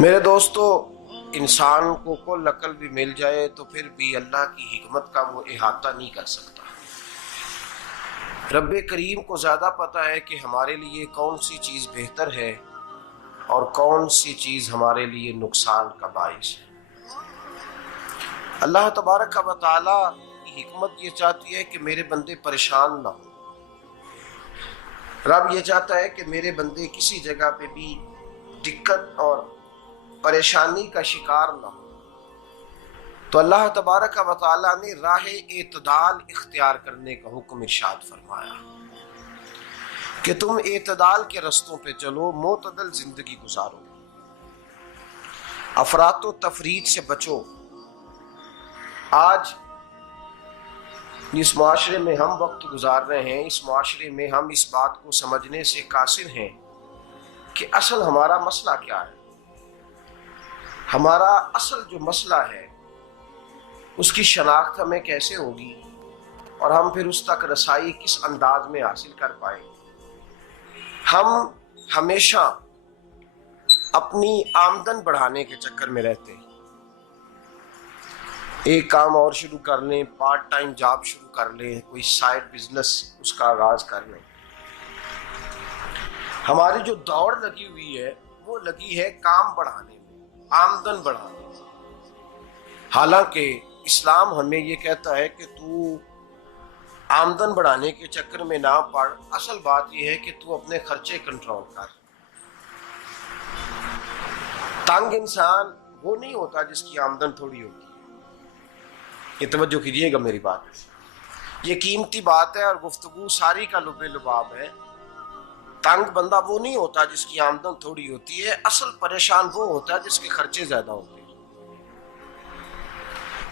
میرے دوستو، انسان کو کل عقل بھی مل جائے تو پھر بھی اللہ کی حکمت کا وہ احاطہ نہیں کر سکتا۔ رب کریم کو زیادہ پتہ ہے کہ ہمارے لیے کون سی چیز بہتر ہے اور کون سی چیز ہمارے لیے نقصان کا باعث ہے۔ اللہ تبارک و تعالی کی حکمت یہ چاہتی ہے کہ میرے بندے پریشان نہ ہوں۔ رب یہ چاہتا ہے کہ میرے بندے کسی جگہ پہ بھی دقت اور پریشانی کا شکار نہ ہو، تو اللہ تبارک و تعالی نے راہ اعتدال اختیار کرنے کا حکم ارشاد فرمایا کہ تم اعتدال کے رستوں پہ چلو، معتدل زندگی گزارو، افراط و تفریط سے بچو۔ آج جس معاشرے میں ہم وقت گزار رہے ہیں، اس معاشرے میں ہم اس بات کو سمجھنے سے قاصر ہیں کہ اصل ہمارا مسئلہ کیا ہے۔ ہمارا اصل جو مسئلہ ہے اس کی شناخت ہمیں کیسے ہوگی اور ہم پھر اس تک رسائی کس انداز میں حاصل کر پائیں۔ ہم ہمیشہ اپنی آمدن بڑھانے کے چکر میں رہتے ہیں، ایک کام اور شروع کر لیں، پارٹ ٹائم جاب شروع کر لیں، کوئی سائیڈ بزنس اس کا آغاز کر لیں۔ ہماری جو دوڑ لگی ہوئی ہے وہ لگی ہے کام بڑھانے میں، آمدن بڑھانے میں، حالانکہ اسلام ہمیں یہ کہتا ہے کہ تو آمدن بڑھانے کے چکر میں نہ پڑ، اصل بات یہ ہے کہ تو اپنے خرچے کنٹرول کر۔ تنگ انسان وہ نہیں ہوتا جس کی آمدن تھوڑی ہوتی ہے، یہ توجہ کیجیے گا میری بات، یہ قیمتی بات ہے اور گفتگو ساری کا لب لباب ہے۔ تنگ بندہ وہ نہیں ہوتا جس کی آمدن تھوڑی ہوتی ہے، اصل پریشان وہ ہوتا ہے جس کے خرچے زیادہ ہوتے ہیں۔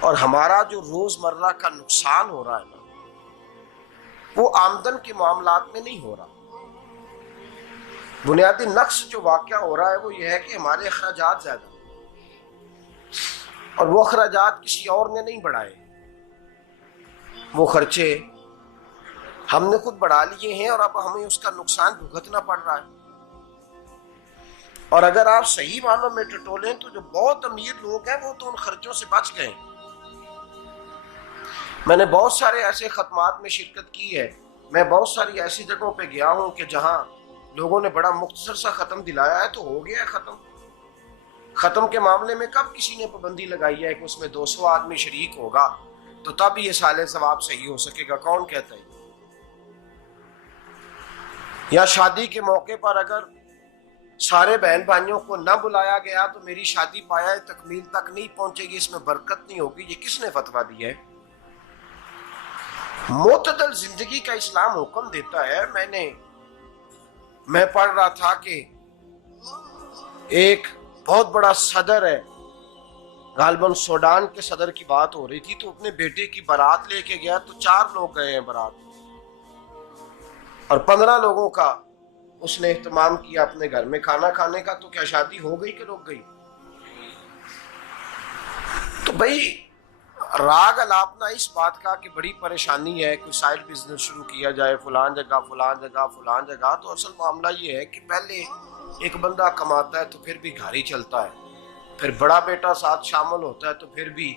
اور ہمارا جو روزمرہ کا نقصان ہو رہا ہے نا، وہ آمدن کے معاملات میں نہیں ہو رہا۔ بنیادی نقص جو واقعہ ہو رہا ہے وہ یہ ہے کہ ہمارے اخراجات زیادہ ہیں، اور وہ اخراجات کسی اور نے نہیں بڑھائے، وہ خرچے ہم نے خود بڑھا لیے ہیں اور اب ہمیں اس کا نقصان بھگتنا پڑ رہا ہے۔ اور اگر آپ صحیح معنوں میں ٹٹولیں تو جو بہت امیر لوگ ہیں وہ تو ان خرچوں سے بچ گئے۔ میں نے بہت سارے ایسے ختمات میں شرکت کی ہے، میں بہت ساری ایسی جگہوں پہ گیا ہوں کہ جہاں لوگوں نے بڑا مختصر سا ختم دلایا ہے تو ہو گیا ہے ختم۔ ختم کے معاملے میں کب کسی نے پابندی لگائی ہے کہ اس میں 200 آدمی شریک ہوگا تو تب یہ سال ثواب صحیح ہو سکے گا؟ کون کہتا ہے؟ یا شادی کے موقع پر اگر سارے بہن بھائیوں کو نہ بلایا گیا تو میری شادی پایہ تکمیل تک نہیں پہنچے گی، اس میں برکت نہیں ہوگی، یہ کس نے فتویٰ دیا ہے؟ معتدل زندگی کا اسلام حکم دیتا ہے۔ میں پڑھ رہا تھا کہ ایک بہت بڑا صدر ہے، غالباً سوڈان کے صدر کی بات ہو رہی تھی، تو اپنے بیٹے کی بارات لے کے گیا تو 4 لوگ گئے ہیں بارات، اور 15 لوگوں کا اس نے اہتمام کیا اپنے گھر میں کھانا کھانے کا۔ تو کیا شادی ہو گئی کہ رک گئی؟ تو بھائی راگ الاپنا اس بات کا کہ بڑی پریشانی ہے، کوئی سائیڈ بزنس شروع کیا جائے فلان جگہ فلان جگہ فلان جگہ، تو اصل معاملہ یہ ہے کہ پہلے ایک بندہ کماتا ہے تو پھر بھی گھر ہی چلتا ہے، پھر بڑا بیٹا ساتھ شامل ہوتا ہے تو پھر بھی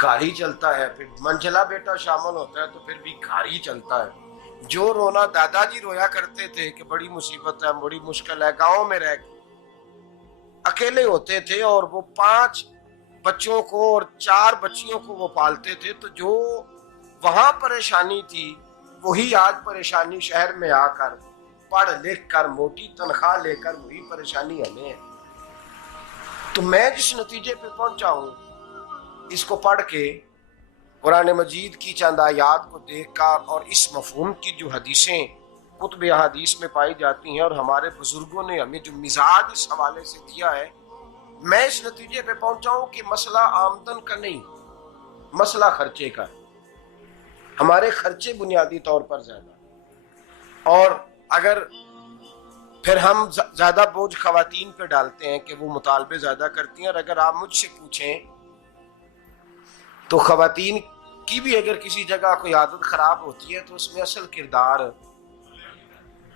گھر ہی چلتا ہے، پھر منجلا بیٹا شامل ہوتا ہے تو پھر بھی گھر ہی چلتا ہے۔ جو رونا دادا جی رویا کرتے تھے کہ بڑی مصیبت ہے، بڑی مشکل ہے، گاؤں میں رہ اکیلے ہوتے تھے اور وہ 5 بچوں کو اور 4 بچیوں کو وہ پالتے تھے، تو جو وہاں پریشانی تھی وہی آج پریشانی شہر میں آ کر پڑھ لکھ کر موٹی تنخواہ لے کر وہی پریشانی ہمیں ہے۔ تو میں جس نتیجے پہ پہنچا ہوں اس کو پڑھ کے، قرآن مجید کی چند آیات کو دیکھ کر اور اس مفہوم کی جو حدیثیں کتب احادیث میں پائی جاتی ہیں اور ہمارے بزرگوں نے ہمیں جو مزاج اس حوالے سے دیا ہے، میں اس نتیجے پہ پہنچا ہوں کہ مسئلہ آمدن کا نہیں، مسئلہ خرچے کا ہے۔ ہمارے خرچے بنیادی طور پر زیادہ، اور اگر پھر ہم زیادہ بوجھ خواتین پہ ڈالتے ہیں کہ وہ مطالبے زیادہ کرتی ہیں، اور اگر آپ مجھ سے پوچھیں تو خواتین کی بھی اگر کسی جگہ کوئی عادت خراب ہوتی ہے تو اس میں اصل کردار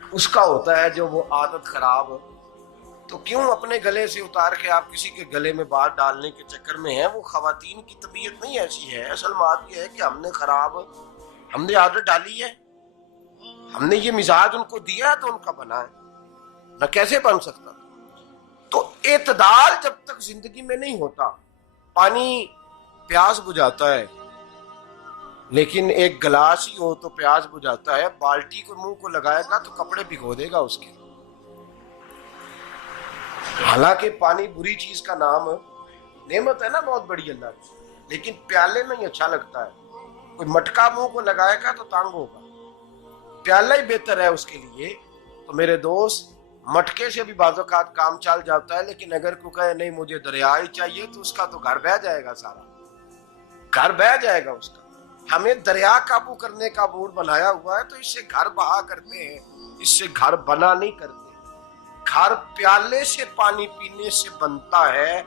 اس کا ہوتا ہے جو وہ عادت خراب تو کیوں اپنے گلے سے اتار کے آپ کسی کے گلے میں بات ڈالنے کے چکر میں ہیں؟ وہ خواتین کی طبیعت نہیں ایسی ہے. اصل بات یہ ہے کہ ہم نے عادت ڈالی ہے، ہم نے یہ مزاج ان کو دیا ہے تو ان کا بنا ہے، نہ کیسے بن سکتا. تو اعتدال جب تک زندگی میں نہیں ہوتا، پانی پیاس بجھاتا ہے لیکن ایک گلاس ہی ہو تو پیاس بجھاتا ہے، بالٹی کو منہ کو لگائے گا تو کپڑے بھگو دے گا اس کے. حالانکہ پانی بری چیز کا نام نعمت ہے نا بہت بڑی اللہ کی، لیکن پیالے میں ہی اچھا لگتا ہے. کوئی مٹکا منہ کو لگائے گا تو تانگ ہوگا، پیالہ ہی بہتر ہے اس کے لیے. تو میرے دوست، مٹکے سے بھی بعض اوقات کام چل جاتا ہے، لیکن اگر کوئی کہے نہیں مجھے دریا ہی چاہیے تو اس کا تو گھر بہ جائے گا، سارا گھر بہ جائے گا اس کا. ہمیں دریا قابو کرنے کا موڈ بنایا ہوا ہے تو اس سے گھر بہا کرتے ہیں، اس سے گھر بنا نہیں کرتے. گھر پیالے سے پانی پینے سے بنتا ہے.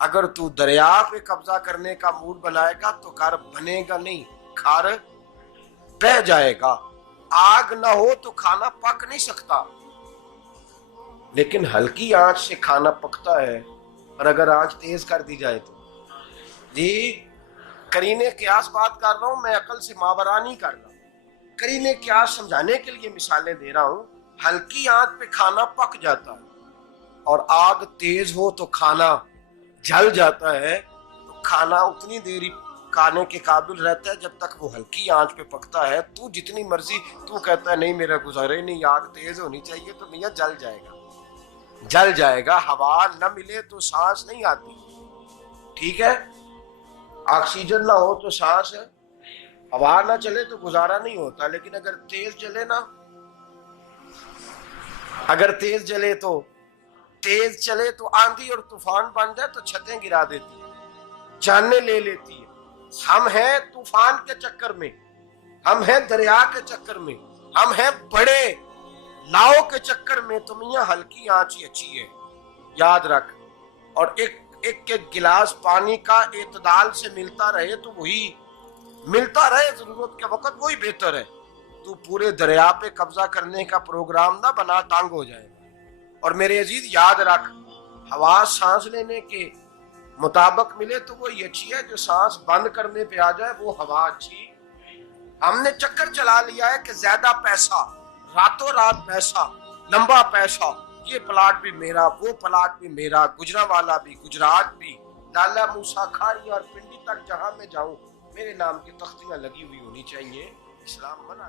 اگر تو دریا پہ قبضہ کرنے کا موڈ بنائے گا تو گھر بنے گا نہیں، گھر بہ جائے گا. آگ نہ ہو تو کھانا پک نہیں سکتا، لیکن ہلکی آنچ سے کھانا پکتا ہے. اور اگر آنچ تیز کر دی جائے تو جی قرینے قیاس بات کر رہا ہوں، میں عقل سے ماورا نہیں کر رہا. قرینے قیاس سمجھانے کے لیے مثالیں دے رہا ہوں. ہلکی آنچ پہ کھانا پک جاتا ہے اور آگ تیز ہو تو کھانا جل جاتا ہے. تو کھانا اتنی دیر کھانے کے قابل رہتا ہے جب تک وہ ہلکی آنچ پہ پکتا ہے. تو جتنی مرضی تو کہتا ہے نہیں میرا گزارے نہیں، آگ تیز ہونی چاہیے، تو میاں جل جائے گا، جل جائے گا. ہوا نہ ملے تو سانس نہیں آتی، ٹھیک ہے؟ آکسیجن نہ ہو تو سانس ہے، ہوا نہ چلے تو گزارا نہیں ہوتا. لیکن اگر تیز جلے نا، اگر تیز جلے تو تیز چلے تو آندھی اور طوفان بن جائے تو چھتیں گرا دیتی ہے، جانیں لے لیتی ہے. ہم ہیں طوفان کے چکر میں، ہم ہیں دریا کے چکر میں، ہم ہیں بڑے لاؤ کے چکر میں. تو میاں ہلکی آنچ ہی اچھی ہے، یاد رکھ. اور ایک گلاس پانی کا اعتدال سے ملتا رہے تو وہی ملتا رہے، ضرورت کے وقت وہی بہتر ہے. تو پورے دریا پہ قبضہ کرنے کا پروگرام نہ بنا، تانگ ہو جائے گا. اور میرے عزیز یاد رکھ، ہوا سانس لینے کے مطابق ملے تو وہی اچھی ہے، جو سانس بند کرنے پہ آ جائے وہ ہوا اچھی. ہم نے چکر چلا لیا ہے کہ زیادہ پیسہ، راتوں رات پیسہ، لمبا پیسہ، یہ پلاٹ بھی میرا، وہ پلاٹ بھی میرا، گجرانوالا بھی، گجرات بھی، لالا موسیٰ کھاری اور پنڈی تک جہاں میں جاؤں میرے نام کی تختیاں لگی ہوئی ہونی چاہیے. اسلام منع